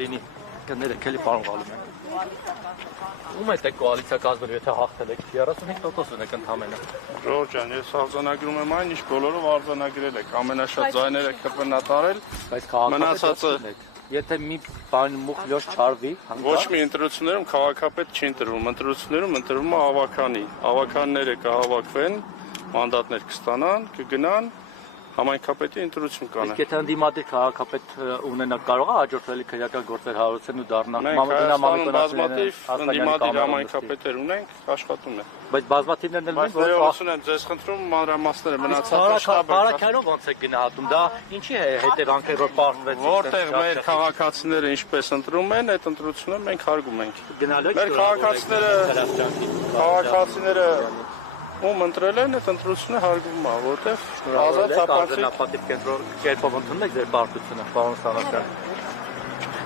լինի կներեք էլի պարոն Ղալումյան։ Ում եք կոալիցիա կազմել, եթե հաղթել եք 35% ունեք ընդամենը։ Ժորժ ջան, ես արձանագրում եմ այն, ինչ բոլորով արձանագրել եք, ամենաշատ ձայները կպնատարել, բայց մնացածը եթե մի բան մուխ լյոս չարվի, ոչ մի ընտրություններում քաղաքապետ չի ընտրվում, ընտրություններում ընտրվում է ավականի, ավականները կհավաքվեն, մանդատներ կստանան, կգնան, համայնքապետի ընտրություն կանեն։ Եթե ընդդիմադիր քաղաքապետ ունենա կարող է հաջորդել քրեական գործեր հարուցեն ու դառնալ Հայաստանում բազմաթիվ ընդդիմադիր համայնքապետեր ունենք, աշխատում են։ Բայց բազմաթիվներն էլ որ ներողություն եմ ձեզ խնդրում մանրամասները մնացածը շտաբը։ Բարակայով ոնց է գնահատում, դա ինչի է հետևանքեր որ պարտվեց։ Որտեղ մեր քաղաքացիները ինչպես ընտրում են, այդ ընտրությունը մենք հարգում ենք։ Մեր քաղաքացիները ում ընտրել են, այդ ընտրությունը հարգվում է, որտեղ ազատ ապացիվ կերպով ընդունում եք ձեր պարտությունը, պարոն Սարհատյան։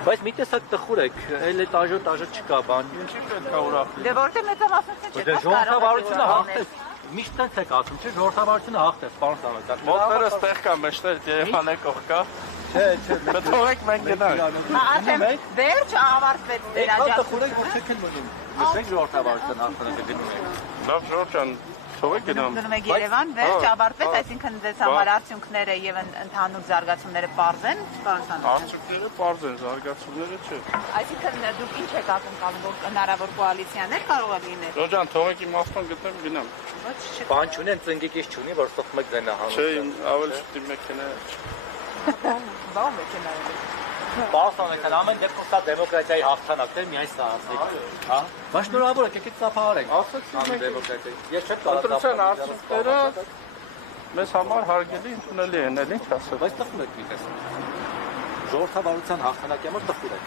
Բայց մի տեսակ տխուր եք, էլ այդ աժոտ չկա բան։ Ինչի պետք է ուրախ լինի։ Դե որտեղ մեծամասնություն չէ, ժողովրդավարությունը հաղթեց։ Միշտ տենց եք ասում, չէ՞, ժողովրդավարությունը հաղթեց, պարոն Սարհատյան։ Մոտները ստեղ կա, մեջտեղ Երևանը կողք կա։ Չէ, մտորեք մենք գնանք։ Ասեմ, վերջ ավարտվեց վերաջացությունը։ Տխուր եք, որ չեք մնում։ Միշտ ժողովրդավարությունը հաղթանը գնում եք։ Լավ, Ժորժ ջան, թողեք գնամ։ Գնում եք Երևան, վերջ ավարտվեց, այսինքն ձեզ համար արդյունքները եւ ընդհանուր զարգացումները պարզ են, պարոն Սարհատյան։ Արդյունքները պարզ են, զարգացումները չէ։ Այսինքն դուք ինչ եք ակնկալում, որ հնարավոր կոալիցիաներ կարող է լինել։ Ժորժ ջան, թողեք իմ ավտոն գտնեմ գնամ։ Բան չունեն, ծնգիկից չունի, որ ստոխ մեկ դենա հանում։ Չէ, ավելի շուտ մեքենա։ Բան մեքենա։ Պարոն Սարհատյան, ամեն դեպքում սա դեմոկրատիայի հաղթանակ է, միայն սա ասեք, հա։ Բայց շնորհավոր եք, եկեք ծափահարենք։ Ասացի դեմոկրատիայի։ Ես չեմ կարող ընտրության արդյունքները մեզ համար հարգելի ընդունելի են, էլ ինչ ասել։ Բայց տխուր եք մի տեսակ։ Ժողովրդավարության հաղթանակի համար տխուր եք։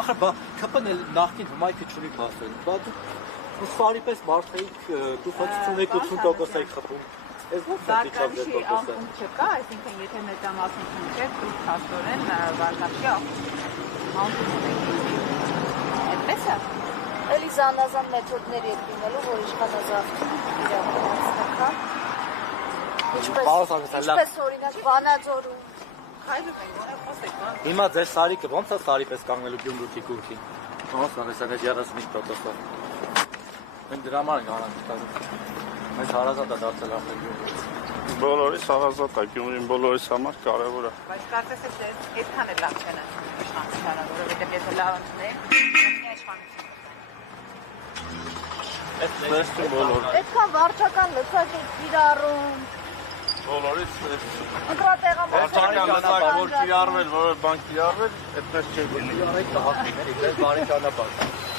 Ախր բա ԿՊ-ն էլ նախքին հմայքը չունի բացել։ Բա դուք ուսվարի պես մարդիկ դուխացություն եք 80% եք խփում։ Ես ո՞նց է Վարկաշի անկում չկա, այսինքն եթե մեծամասնություն չէ, դուք փաստորեն վարկաշի անկում եք։ Այդպես է։ Էլի զանազան մեթոդներ եք լինելու, որ իշխանազավթ իրականացնական։ Ինչպես օրինակ Վանաձորում։ Հիմա ձեր սարիկը ո՞նց է սարի պես կանգնելու Գյումրուքի կուրքին։ Ոնց է հեսա 35%-ով։ Մենք դրա համար ենք հանրապետություն։ Այս հարազատ է դարձել արդեն Գյումրին։ Բոլորիս հարազատ է, Գյումրին բոլորիս համար կարևոր է։ Բայց կարծես ես այդքան էլ լավ չեն իշխանությանը, որովհետև եթե լավ ընդունեք, մի իշխանություն։ Այդքան վարչական լծակ եք կիրառում։ Բոլորից Ընտրատեղամասեր լծակ որ կիրառվել, որը բան կիրառվել, այդպես չէ լինի։ Արեք տահացիք, դες բարի ճանապարհ։